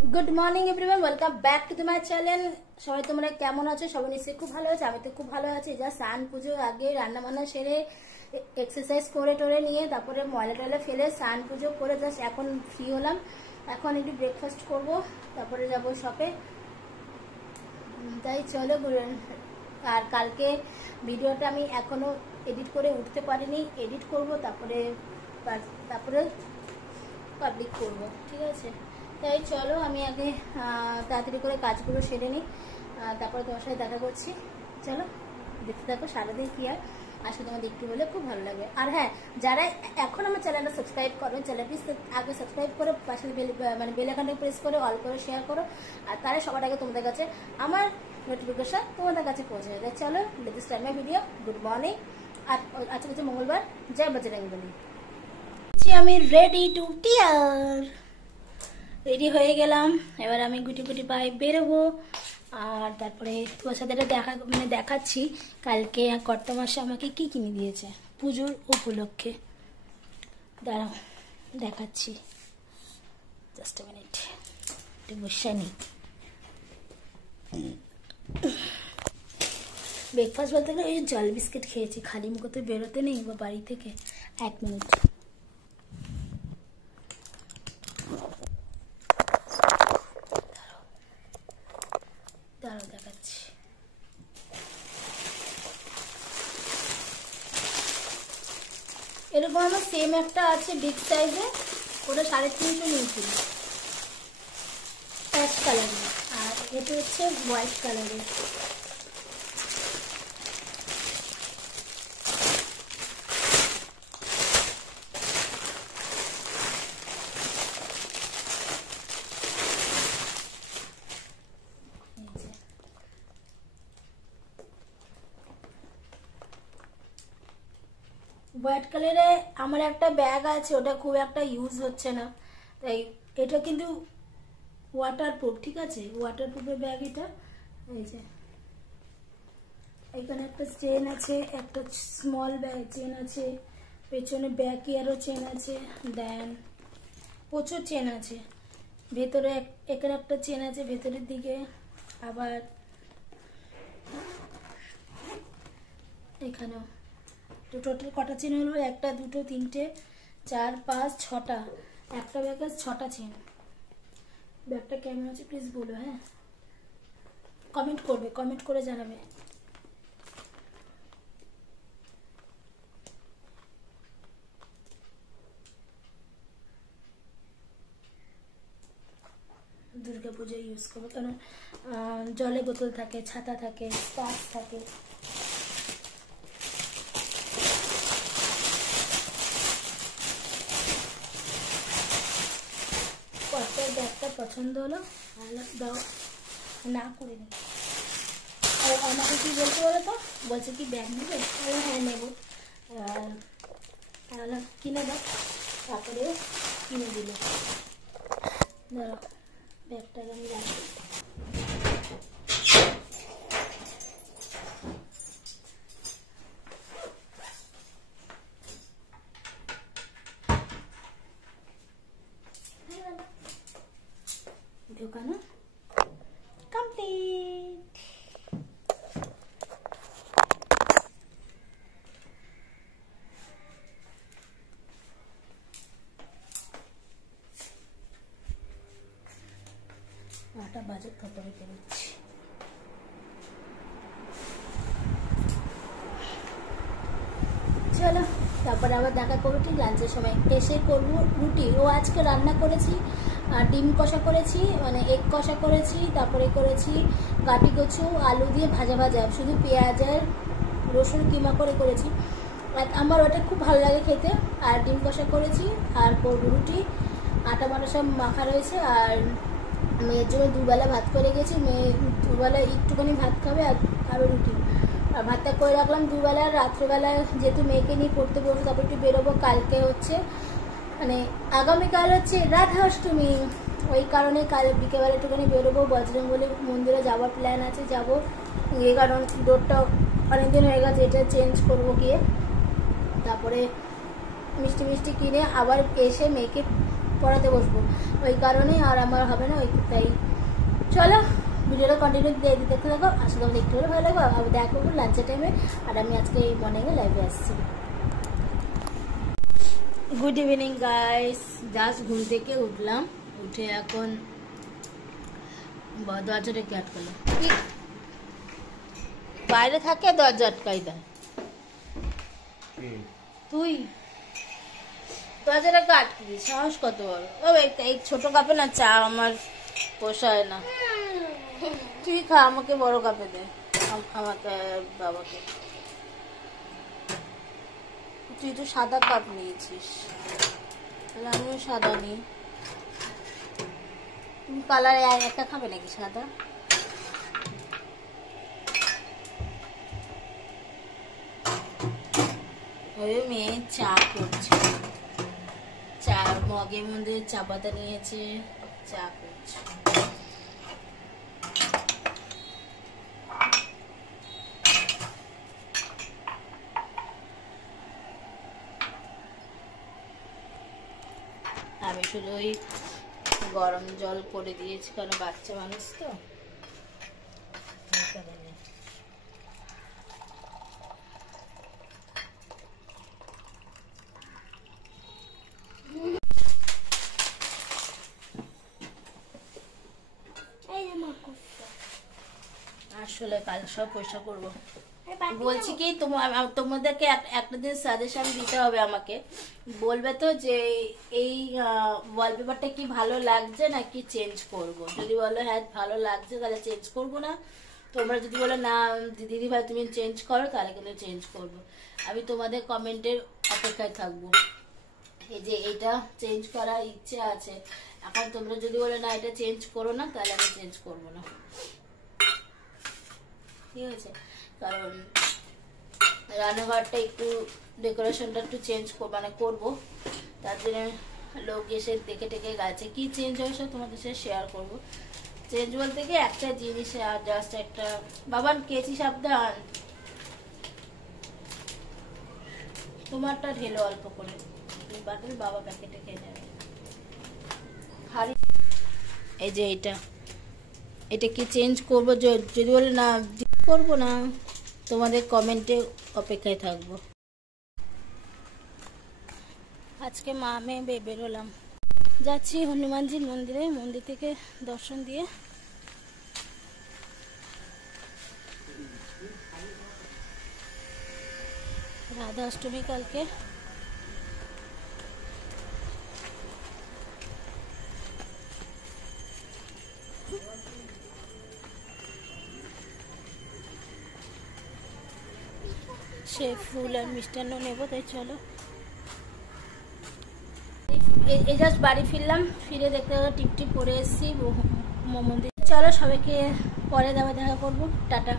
Good morning everyone, welcome back to my channel. সবাই তোমরা কেমন আছো? সবাই নিশ্চয়ই খুব ভালো আছে। আমি তো খুব ভালো আছি। যা স্নান পুজো আগে রান্না বান্না সেরে এক্সারসাইজ করে টোরে নিয়ে তারপরে ময়লা টয়লা ফেলে স্নান পুজো করে জাস্ট এখন ফ্রি হলাম। এখন একটু ব্রেকফাস্ট করব, তারপরে যাব শপে। তাই চলো। আর কালকে ভিডিওটা আমি এখনো এডিট করে উঠতে পারিনি, এডিট করব তারপরে পাবলিক করব, ঠিক আছে? তাই চলো আমি আগে তাড়াতাড়ি করে কাজগুলো সেরে নিই, তারপরে তোমার সাথে দেখা করছি। চলো দেখতে থাকো সারাদিন কি আর আজকে তোমার দেখতে বলে খুব ভালো লাগে। আর হ্যাঁ, যারা এখন আমার চ্যানেলটা সাবস্ক্রাইব করবেন, চ্যানেলটি আগে সাবস্ক্রাইব করে পাশে বেল আইকনটা প্রেস করে অল করে শেয়ার করো, আর তারা সবার আগে তোমাদের কাছে আমার নোটিফিকেশন তোমাদের কাছে পৌঁছে যাবে। চলো লেটেস্ট টাইমের ভিডিও। Good morning. আর আজকে হচ্ছে মঙ্গলবার। জয় বজরং বলি। আমি রেডি টু টিয়ার, রেডি হয়ে গেলাম। এবার আমি গুটি গুটি পায়ে বেরোবো। আর তারপরে তোমার সাথে দেখাচ্ছি কালকে কর্তা মাসে আমাকে কি কিনে দিয়েছে পুজোর উপলক্ষে। দাঁড়াও দেখাচ্ছি, জাস্ট এ মিনিট, একটু বসে নিই। ব্রেকফাস্ট বলতে গেলে ওই জল বিস্কিট খেয়েছি, খালি মুখে তো বেরোতে নেই বা বাড়ি থেকে। 1 মিনিট দাঁড়াও দেখাচ্ছি। এরকম আমার সেম একটা আছে বিগ সাইজে, ওটা 350 নিয়েছিল, অ্যাশ কালারের। আর এটা হচ্ছে হোয়াইট কালারের। হোয়াইট কালারে আমার একটা ব্যাগ আছে, ওটা খুব একটা ইউজ হচ্ছে না, তাই এটা কিন্তু ওয়াটারপ্রুফ, ঠিক আছে? ওয়াটারপ্রুফের ব্যাগ এটা। এই যে এখানে একটা চেন আছে, একটা স্মল ব্যাগ চেন আছে, পেছনে ব্যাক ইয়ারও চেন আছে, দেন প্রচুর চেন আছে। ভেতরে এখানে একটা চেন আছে ভেতরের দিকে, আবার এখানেও। তো টোটাল কটা চেন হলো? 1 2 3 4 5 6টা। একটা ব্যাগে 6টা চেন। ব্যাগটা কেমন আছে প্লিজ বলো, হ্যাঁ? কমেন্ট করবে, কমেন্ট করে জানাবে। দুর্গা পূজায় ইউজ করবো, কারণ জলে বোতল থাকে, ছাতা থাকে, স্কার্ফ থাকে। ব্যাগটা পছন্দ হলো, দাও না করে নি। আর আমাকে কি বলতে বলো তো, বলছে কি ব্যাগ নেবে? হ্যাঁ নেবো। তাহলে কিনে দাও, তারপরে কিনে দিল। ধরো ব্যাগটা আমি রাখি। ঢোকানো কমপ্লিট। আটা বাজে তারপরে বেরোচ্ছি। চলো তারপরে আবার দেখা করবো ঠিক লাঞ্চের সময়। এসে করবো রুটি। ও আজকে রান্না করেছি, ডিম কষা করেছি, মানে এগ কষা করেছি, তারপরে করেছি গাটি কচু আলু দিয়ে ভাজা ভাজা, শুধু পেঁয়াজ আর রসুন কিমা করে করেছি। আমার ওটা খুব ভালো লাগে খেতে। আর ডিম কষা করেছি, আর করবো রুটি। আটা মাটা সব মাখা রয়েছে। আর মেয়ের জন্য দুবেলা ভাত করে গেছি, মেয়ে দুবেলা একটুখানি ভাত খাবে আর খাবে রুটি। আর ভাতটা করে রাখলাম দুবেলা। রাত্রেবেলা যেহেতু মেয়েকে নিয়ে পড়তে বসবো, তারপর একটু বেরোবো। কালকে হচ্ছে মানে আগামীকাল হচ্ছে রাধাষ্টমী, ওই কারণে কাল বিকেলবেলা একটুখানি বেরোবো, বজরংবলী মন্দিরে যাওয়ার প্ল্যান আছে, যাবো। কারণ ডোরটা অনেকদিন হয়ে গেছে, এটা চেঞ্জ করবো গিয়ে। তারপরে মিষ্টি মিষ্টি কিনে আবার এসে মেয়েকে পড়াতে বসবো, ওই কারণে আর আমার হবে না। ওই তাই চলো ভিডিওটা কন্টিনিউ দেখতে থাকো, আশা করি দেখতে হলে ভালো লাগবে। আমি দেখা করবো লাঞ্চের টাইমে। আর আমি আজকে এই মর্নিংয়ে লাইভে আসছি। গুড ইভিনিং গাইস, জাস্ট ঘুম থেকে উঠলাম, উঠে এখন দরজাটা কে আটকালো, বাইরে থাকে দরজা আটকাই দেয়, তুই দরজাটা আটকে দিস, সাহস কত বড়। ও এই ছোট কাপে না চা আমার পোষায় না, তুই খা, আমাকে বড় কাপে দে, আমাকে বাবাকে। তুই তো সাদা কাপ নিয়েছিস, তাহলে আমিও সাদা নিই। তুমি কালার একটা খাবে নাকি সাদা? ওই মেয়ে চা করছে, চা মগের মধ্যে চা পাতা নিয়েছে, চা করছে। আমি শুধু ওই গরম জল করে দিয়েছি, কারণ বাচ্চা মানুষ তো। আসলে কাল সব পয়সা করবো বলছি কি, তোমাদেরকে একটা দিন সাজেশন দিতে হবে আমাকে। বলবে তো যে এই ওয়ালপেপারটা কি ভালো লাগছে নাকি চেঞ্জ করব। যদি বলো হ্যাঁ ভালো লাগছে তাহলে চেঞ্জ করব না, তোমরা যদি বলো না দিদি ভাই তুমি চেঞ্জ করো তাহলে কিন্তু চেঞ্জ করব। আমি তোমাদের কমেন্টের অপেক্ষায় থাকবো। এই যে এটা চেঞ্জ করার ইচ্ছে আছে, এখন তোমরা যদি বলো না এটা চেঞ্জ করো না তাহলে আমি চেঞ্জ করব না, ঠিক আছে? কারণ রান্নাঘরটা একটু ডেকোরেশনটা একটু চেঞ্জ মানে করবো, তার জন্য লোক এসে দেখে টেকে গেছে। কি চেঞ্জ হয়েছে তোমাদের সাথে শেয়ার করবো। চেঞ্জ বলতে কি একটা জিনিস, আর জাস্ট একটা বাবার কেচি সাবধান, তোমারটা ঢেলো অল্প করে, বাটল বাবা প্যাকেটে খেয়ে নেবে। এই যে এটা কি চেঞ্জ করবো? যদি বলে না করবো না, তোমাদের কমেন্টে অপেক্ষায় থাকবো। আজকে মা মেয়ে বেরোলাম, যাচ্ছি হনুমানজির মন্দিরে, মন্দির থেকে দর্শন দিয়ে রাধা অষ্টমী কালকে। সে ফুল আর মিষ্টান্ন নেবো, তাই চলো। এই জাস্ট বাড়ি ফিরলাম, ফিরে দেখতে টিপ টিপ পরে এসেছি মন্দির। চলো সবাইকে পরে দেখা করবো, টাটা।